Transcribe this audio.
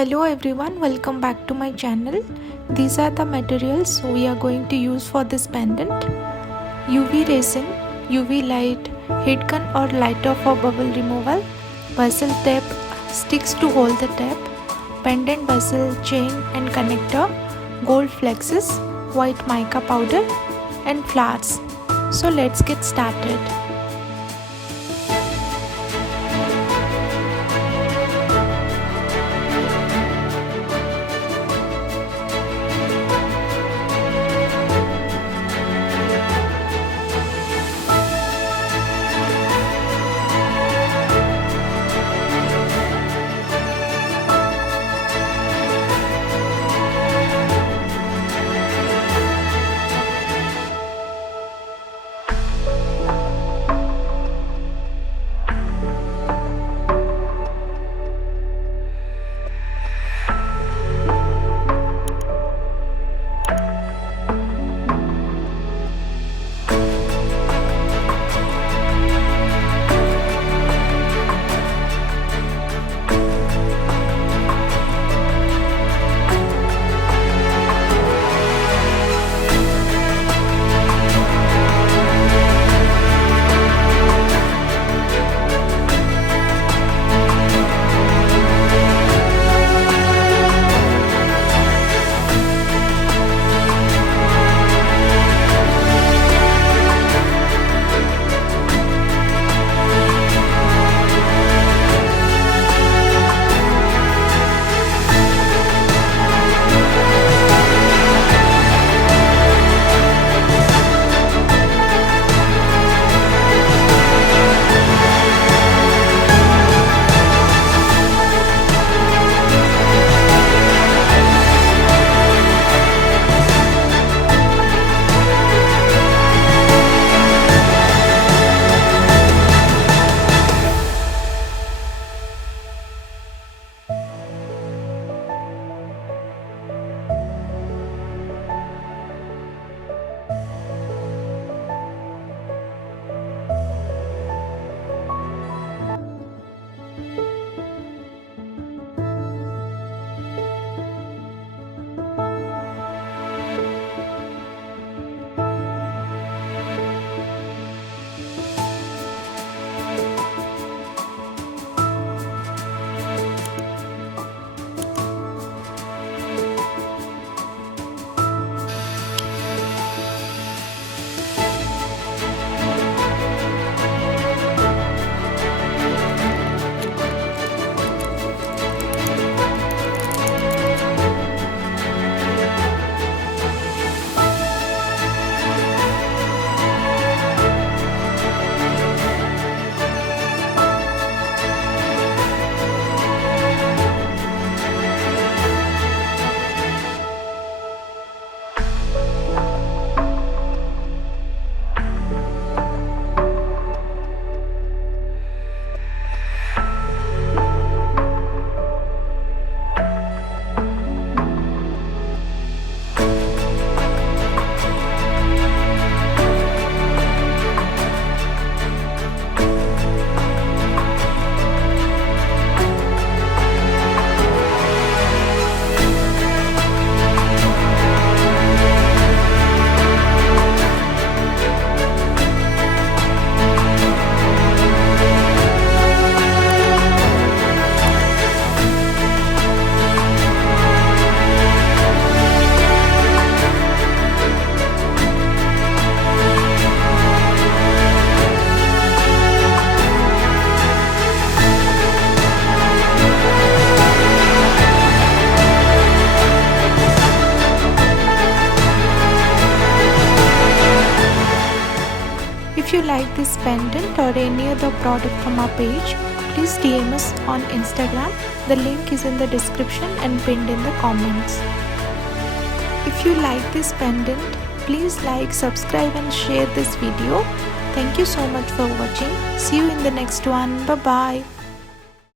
Hello everyone, welcome back to my channel. These are the materials we are going to use for this pendant. UV resin, UV light, heat gun or lighter for bubble removal, bezel tape, sticks to hold the tape, pendant bezel, chain and connector, gold flexes, white mica powder and flowers. So let's get started. If you like this pendant or any other product from our page, please DM us on Instagram. The link is in the description and pinned in the comments. If you like this pendant, please like, subscribe and share this video. Thank you so much for watching. See you in the next one. Bye bye.